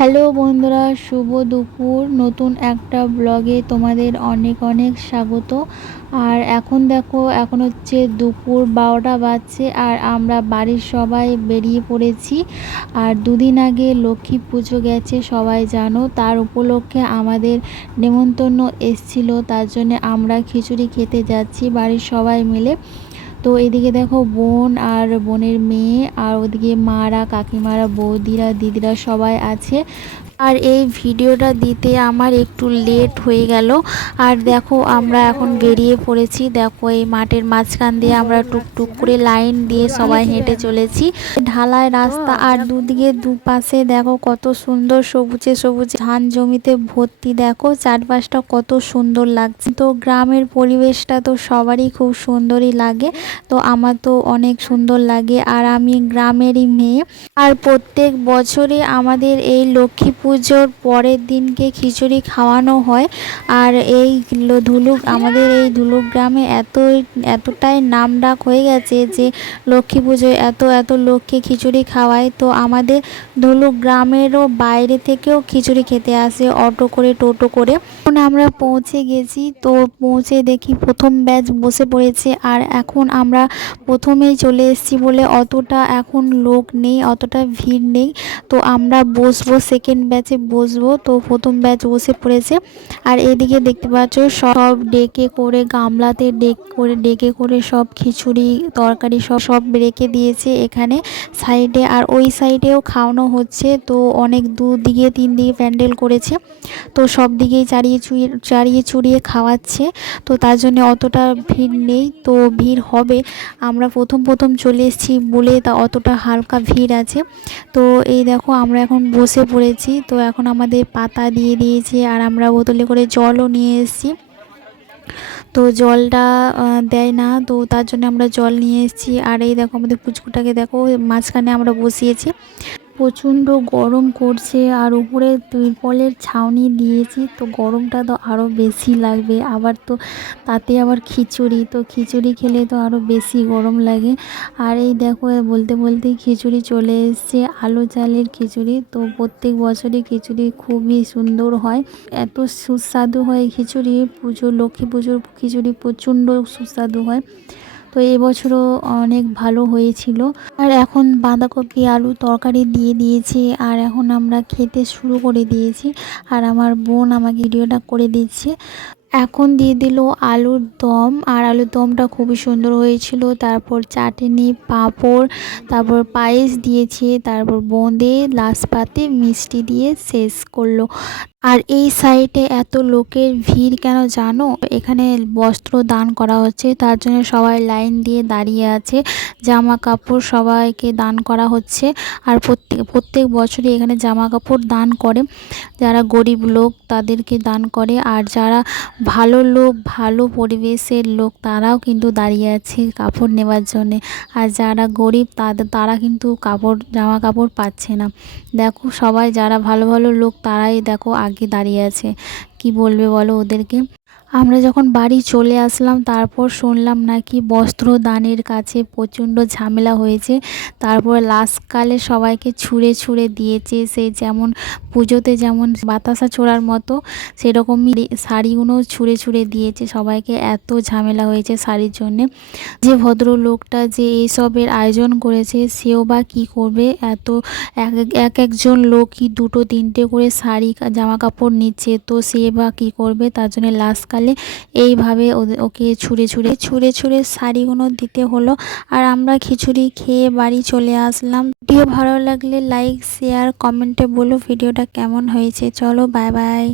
Hello বন্ধুরা, শুভ দুপুর। নতুন একটা ব্লগে তোমাদের অনেক অনেক স্বাগত। আর এখন দেখো, এখন হচ্ছে দুপুর 12টা বাজছে আর আমরা বাড়ির সবাই বেরিয়ে পড়েছি। আর দুদিন আগে লক্ষ্মী পুজো গেছে, সবাই জানো। তার উপলক্ষে আমাদের নেমন্তন্ন এসছিল, তার জন্য আমরা খিচুড়ি খেতে যাচ্ছি বাড়ির সবাই মিলে। তো এদিকে দেখো বোন আর বোনের মেয়ে, আর ওদিকে মারা, কাকিমারা, বৌদিরা, দিদিরা সবাই আছে। আর এই ভিডিওটা দিতে আমার একটু লেট হয়ে গেল। আর দেখো আমরা এখন বেরিয়ে পড়েছি। দেখো এই মাঠের মাঝখান দিয়ে আমরা টুকটুক করে লাইন দিয়ে সবাই হেঁটে চলেছি। ঢালাই রাস্তা, আর দুদিকে দুপাশে দেখো কত সুন্দর সবুজে সবুজে ধান জমিতে ভর্তি। দেখো চারপাশটা কত সুন্দর লাগছে। তো গ্রামের পরিবেশটা তো সবারই খুব সুন্দরই লাগে, তো আমার তো অনেক সুন্দর লাগে। আর আমি গ্রামেরই মেয়ে। আর প্রত্যেক বছরে আমাদের এই লক্ষ্মী পুজোর পরের দিনকে খিচুড়ি খাওয়ানো হয়। আর এই আমাদের এই ধুলুক গ্রামে এতটাই নামডাক হয়ে গেছে যে লক্ষ্মী পুজোয় এত এত লোককে খিচুড়ি খাওয়ায়। তো আমাদের ধুলুক গ্রামেরও বাইরে থেকেও খিচুড়ি খেতে আসে অটো করে, টোটো করে। এখন আমরা পৌঁছে গেছি। তো পৌঁছে দেখি প্রথম ব্যাচ বসে পড়েছে। আর এখন আমরা প্রথমেই চলে এসেছি বলে অতটা এখন লোক নেই, অতটা ভিড় নেই। তো আমরা বসবো, সেকেন্ড ব্যাচে বসবো। তো প্রথম ব্যাচ বসে পড়েছে। আর এদিকে দেখতে পাচ্ছ সব ডেকে করে, গামলাতে ডেকে করে সব খিচুড়ি তরকারি সব রেখে দিয়েছে এখানে সাইডে। আর ওই সাইডেও খাওয়ানো হচ্ছে। তো অনেক দুদিকে তিন দিকে প্যান্ডেল করেছে, তো সব দিকেই চাড়িয়ে চুড়িয়ে খাওয়াচ্ছে। তো তার জন্য অতটা ভিড় নেই, তো ভিড় হবে। আমরা প্রথম চলে এসেছি বলে তা অতটা হালকা ভিড় আছে। তো এই দেখো আমরা এখন বসে পড়েছি। তো এখন আমাদের পাতা দিয়ে দিয়েছে, আর আমরা বোতলে করে জলও নিয়ে এসেছি। তো জলটা দেয় না, তো তার জন্য আমরা জল নিয়ে এসেছি। আর এই দেখো আমাদের পুচকুটাকে দেখো মাঝখানে আমরা বসিয়েছি। প্রচণ্ড গরম করছে, আর উপরে তিরপলের ছাউনি দিয়েছি, তো গরমটা তো আরও বেশি লাগবে। আবার তো তাতে আবার খিচুড়ি, তো খিচুড়ি খেলে তো আরও বেশি গরম লাগে। আর এই দেখো বলতে বলতেই খিচুড়ি চলে এসছে, আলু চালের খিচুড়ি। তো প্রত্যেক বছরই খিচুড়ি খুবই সুন্দর হয়, এত সুস্বাদু হয় খিচুড়ি। লক্ষ্মী পুজোর খিচুড়ি প্রচণ্ড সুস্বাদু হয়। তো এবছরও অনেক ভালো হয়েছিল। আর এখন বাঁধাকপি আলু তরকারি দিয়ে দিয়েছি, আর এখন আমরা খেতে শুরু করে দিয়েছি। আর আমার বোন আমাকে ভিডিওটা করে দিচ্ছে। এখন দিয়ে দিল আলুর দম, আর আলুর দমটা খুবই সুন্দর হয়েছিল। তারপর চাটনি, পাঁপড়, তারপর পায়েস দিয়েছে, তারপর বোঁদে, লাস্ট পাতে মিষ্টি দিয়ে শেষ করলো। আর এই সাইডে এত লোকের ভিড় কেন জানো? এখানে বস্ত্র দান করা হচ্ছে, তার জন্য সবাই লাইন দিয়ে দাঁড়িয়ে আছে। জামা কাপড় সবাইকে দান করা হচ্ছে। আর প্রত্যেক বছরই এখানে জামা কাপড় দান করে। যারা গরিব লোক তাদেরকে দান করে, আর যারা ভালো লোক, ভালো পরিবেশের লোক, তারাও কিন্তু দাঁড়িয়ে আছে কাপড় নেওয়ার জন্যে। আর যারা গরিব তারা কিন্তু জামা কাপড় পাচ্ছে না। দেখো সবাই যারা ভালো ভালো লোক তারাই দেখো আগে দাঁড়িয়ে আছে। কি বলবে বলো ওদেরকে? আমরা যখন বাড়ি চলে আসলাম তারপর শুনলাম নাকি বস্ত্র দানের কাছে প্রচণ্ড ঝামেলা হয়েছে। তারপর লাস্টকালে সবাইকে ছুঁড়ে দিয়েছে, সেই যেমন পুজোতে যেমন বাতাসা ছোড়ার মতো সেরকমই শাড়িগুলোও ছুঁড়ে দিয়েছে সবাইকে। এত ঝামেলা হয়েছে শাড়ির জন্যে। যে ভদ্রলোকটা যে এইসবের আয়োজন করেছে সেও বা কী করবে? একজন লোকই দুটো তিনটে করে শাড়ি জামা কাপড় নিচ্ছে, তো সে বা কী করবে? তার জন্য লাস্টকালে এইভাবে ওকে ছুঁড়ে শাড়িগুলো দিতে হলো। আর আমরা খিচুড়ি খেয়ে বাড়ি চলে আসলাম। ভিডিও ভালো লাগলে লাইক, শেয়ার, কমেন্টে বলো ভিডিওটা কেমন হয়েছে। চলো, বাই বাই।